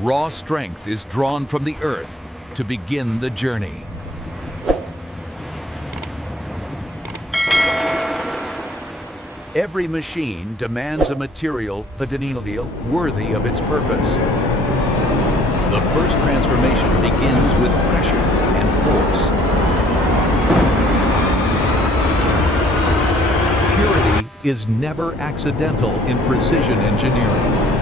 Raw strength is drawn from the earth to begin the journey. Every machine demands a material worthy of its purpose. The first transformation begins with pressure and force. Purity is never accidental in precision engineering.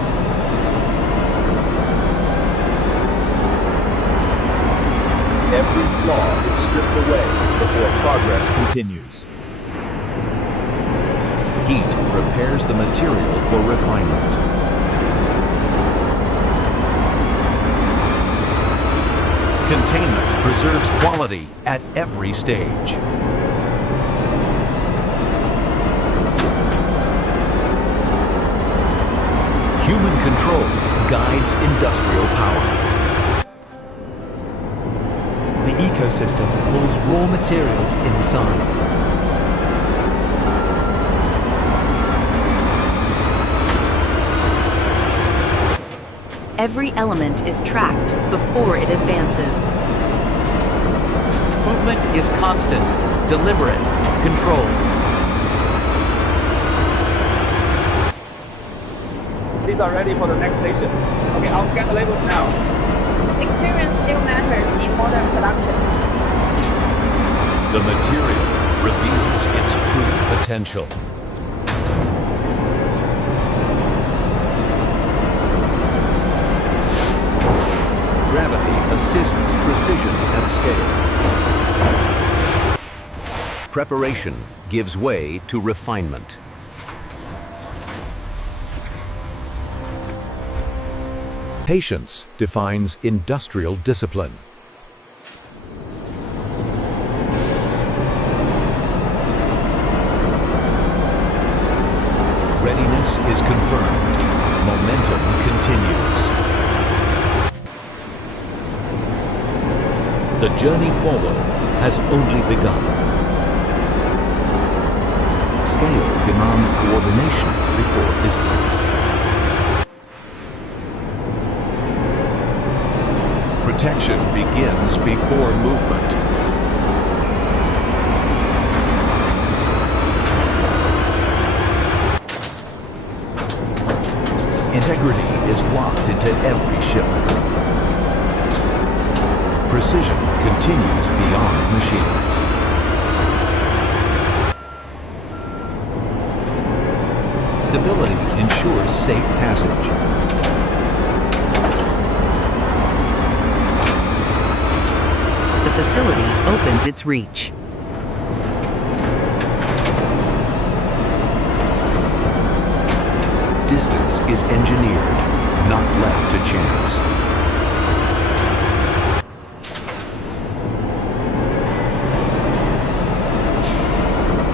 Every flaw is stripped away before progress continues. Heat prepares the material for refinement. Containment preserves quality at every stage. Human control guides industrial power. The ecosystem pulls raw materials inside. Every element is tracked before it advances. Movement is constant, deliberate, controlled. These are ready for the next station. Okay, I'll scan the labels now. Experience still matters in modern production. The material reveals its true potential. Gravity assists precision at scale. Preparation gives way to refinement. Patience defines industrial discipline. Readiness is confirmed. Momentum continues. The journey forward has only begun. Scale demands coordination before distance. Protection begins before movement. Integrity is locked into every shipment. Precision continues beyond machines. Stability ensures safe passage. The facility opens its reach. Distance is engineered, not left to chance.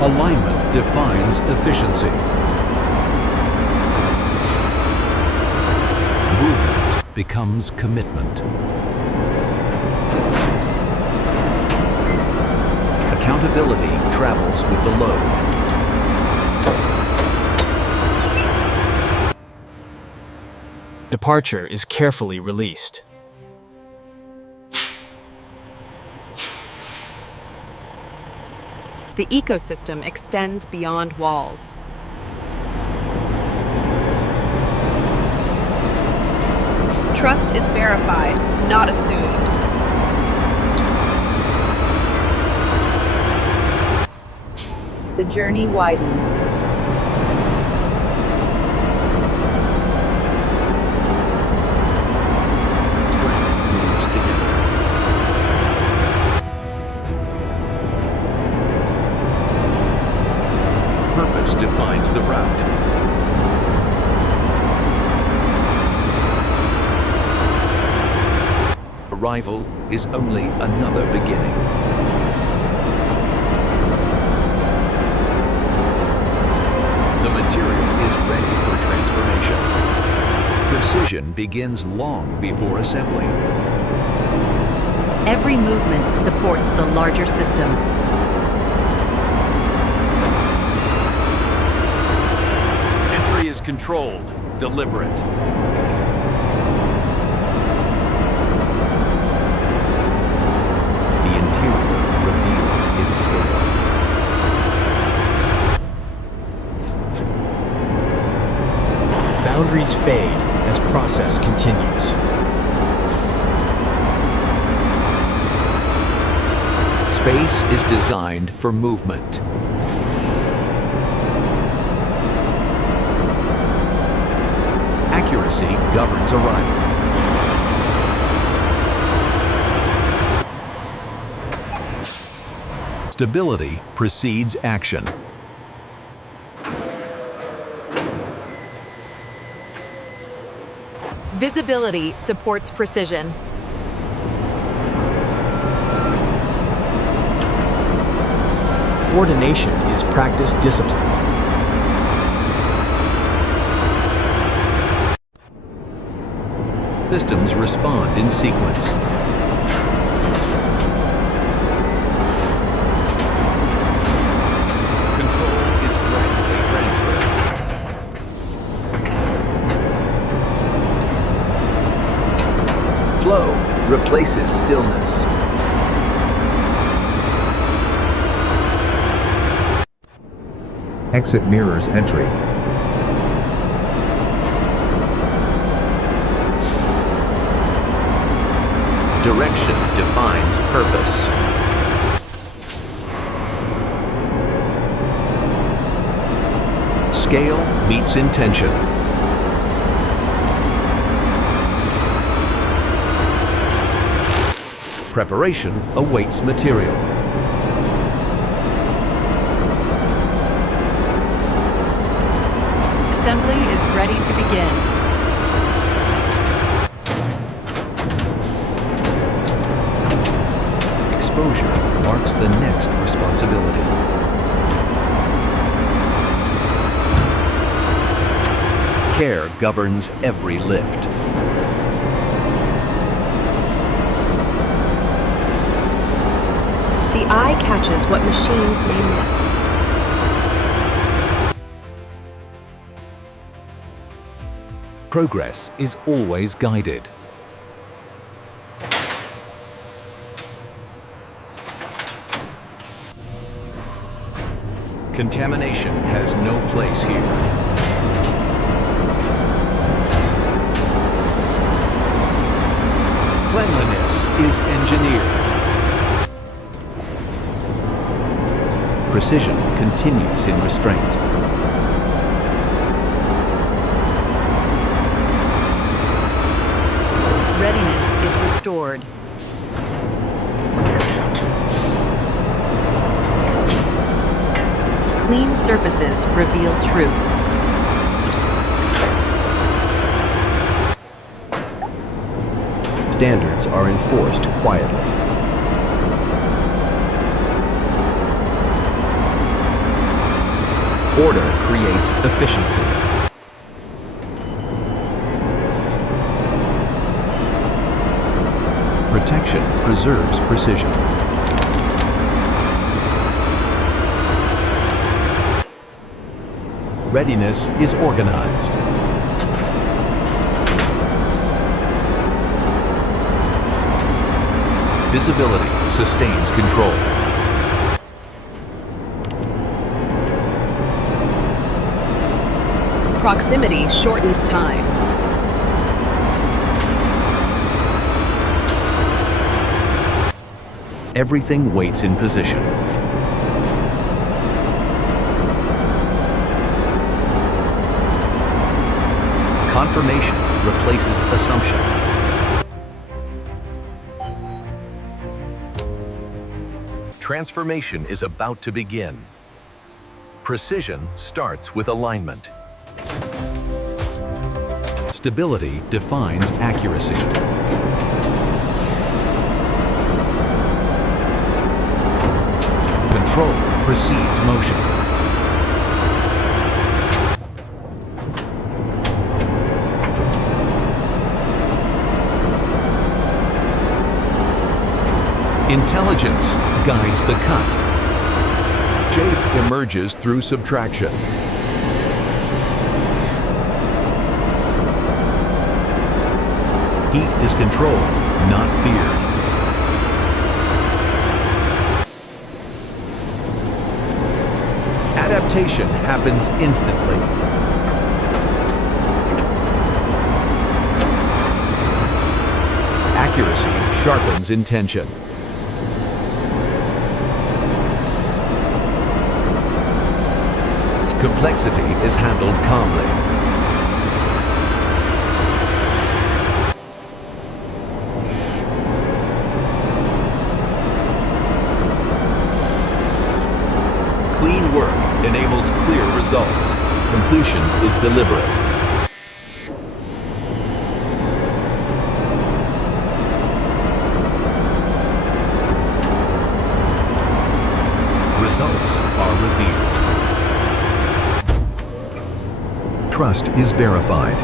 Alignment defines efficiency. Movement becomes commitment. Accountability travels with the load. Departure is carefully released. The ecosystem extends beyond walls. Trust is verified, not assumed. The journey widens. Strength moves together. Purpose defines the route. Arrival is only another beginning. The material is ready for transformation. Precision begins long before assembly. Every movement supports the larger system. Entry is controlled, deliberate. boundaries fade as process continues. Space is designed for movement. Accuracy governs arrival. Stability precedes action. Visibility supports precision. Coordination is practice discipline. Systems respond in sequence. Control is gradually transferred. Flow replaces stillness. Exit mirrors entry. Direction defines purpose. Scale meets intention. Preparation awaits material. Assembly is ready to begin. Exposure marks the next responsibility. Care governs every lift. The eye catches what machines may miss. Progress is always guided. Contamination has no place here. Cleanliness is engineered. Precision continues in restraint. Readiness is restored. Clean surfaces reveal truth. Standards are enforced quietly. Order creates efficiency. Protection preserves precision. Readiness is organized. Visibility sustains control. Proximity shortens time. Everything waits in position. Confirmation replaces assumption. Transformation is about to begin. Precision starts with alignment. Stability defines accuracy. Control precedes motion. Intelligence guides the cut. Shape emerges through subtraction. Heat is controlled, not feared. Adaptation happens instantly. Accuracy sharpens intention. Complexity is handled calmly. Clean work enables clear results. Completion is deliberate. Results are revealed. Trust is verified.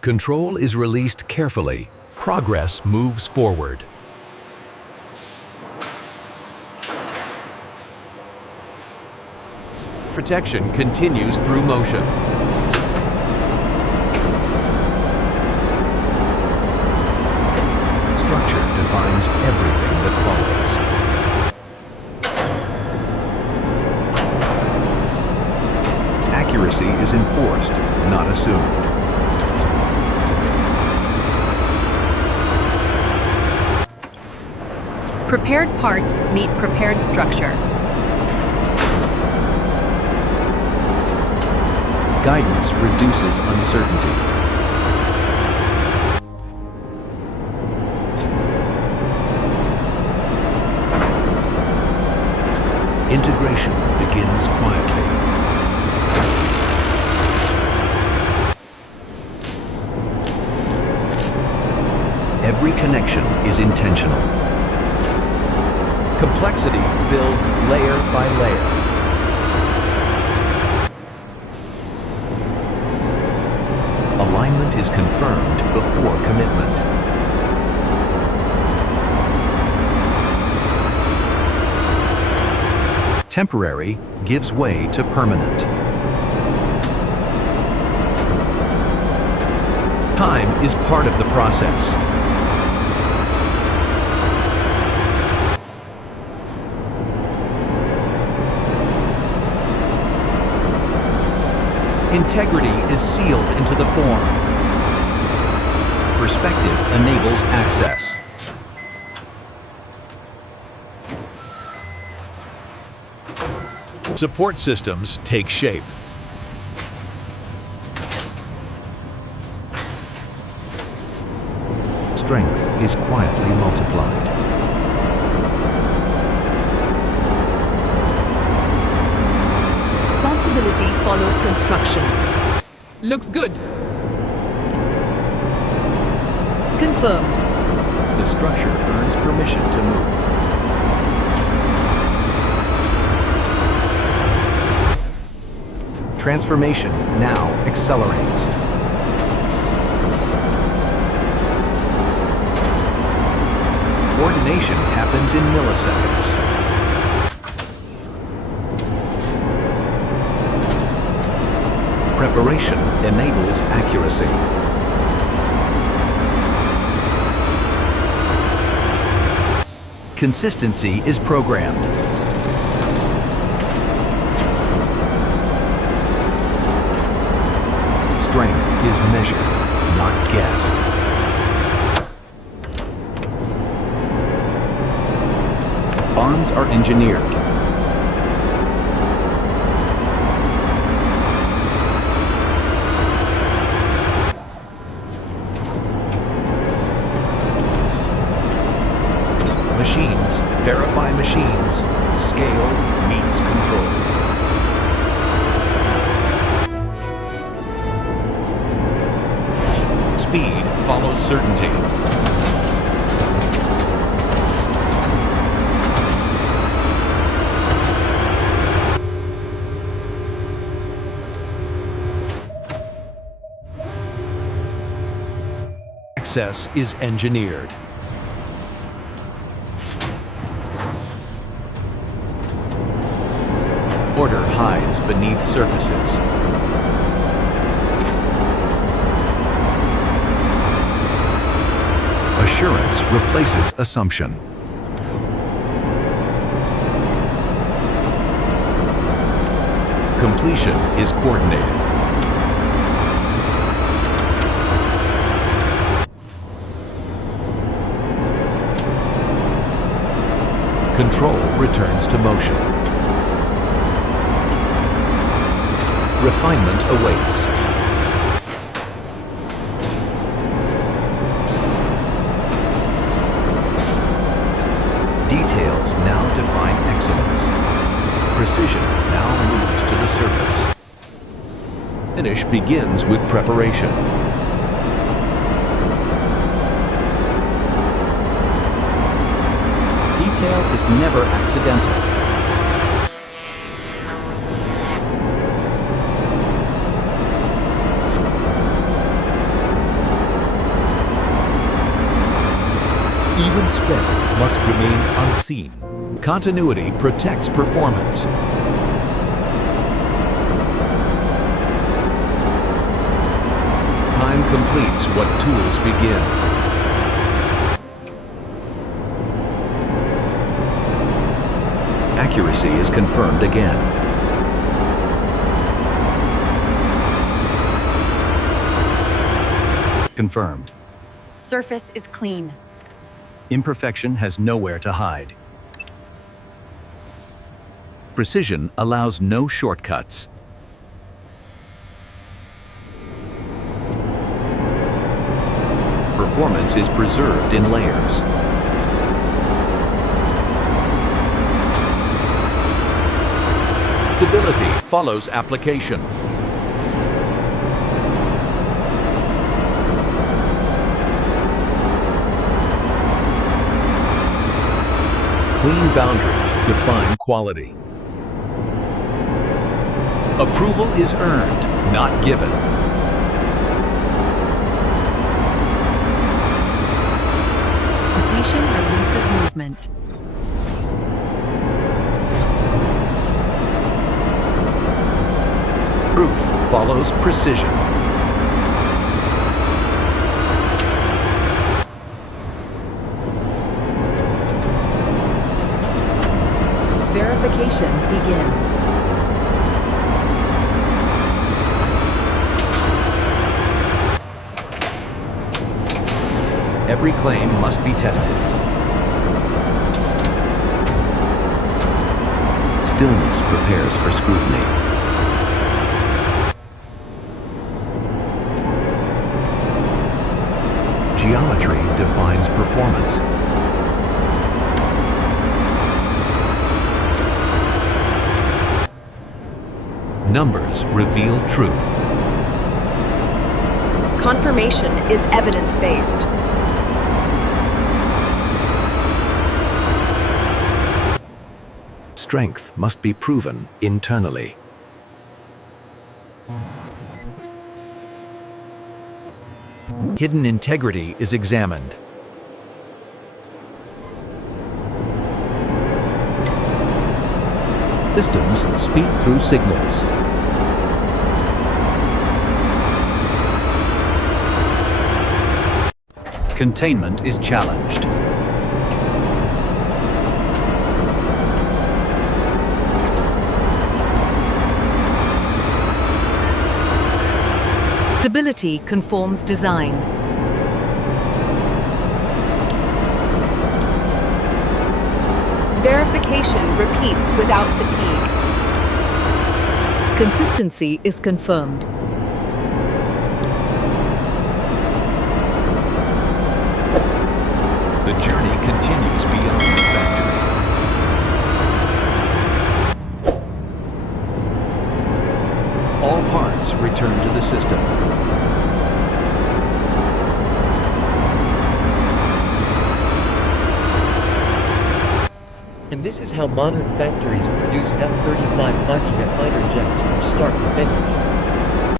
Control is released carefully. Progress moves forward. Protection continues through motion. Structure defines everything that follows. Accuracy is enforced, not assumed. Prepared parts meet prepared structure. Guidance reduces uncertainty. Integration begins quietly. Every connection is intentional. Complexity builds layer by layer. Alignment is confirmed before commitment. Temporary gives way to permanent. Time is part of the process. Integrity is sealed into the form. Perspective enables access. Support systems take shape. Strength is quietly multiplied. Responsibility follows construction. Looks good. Confirmed. The structure earns permission to move. Transformation now accelerates. Coordination happens in milliseconds. Preparation enables accuracy. Consistency is programmed. Strength is measured, not guessed. Bonds are engineered. Machines verify machines. Scale meets control. Speed follows certainty. Access is engineered. Order hides beneath surfaces. Assurance replaces assumption. Completion is coordinated. Control returns to motion. Refinement awaits. Details now define excellence. Precision now moves to the surface. Finish begins with preparation. Detail is never accidental. Even strength must remain unseen. Continuity protects performance. Time completes what tools begin. Accuracy is confirmed again. Confirmed. Surface is clean. Imperfection has nowhere to hide. Precision allows no shortcuts. Performance is preserved in layers. Stability follows application. Clean boundaries define quality. Approval is earned, not given. Completion releases movement. Proof follows precision. Verification begins. Every claim must be tested. Stillness prepares for scrutiny. Geometry defines performance. Numbers reveal truth. Confirmation is evidence-based. Strength must be proven internally. Hidden integrity is examined. Systems speak through signals. Containment is challenged. Stability conforms design. Verification repeats without fatigue. Consistency is confirmed. The journey continues beyond the factory. All parts return to the system. And this is how modern factories produce F-35 fighter jets from start to finish.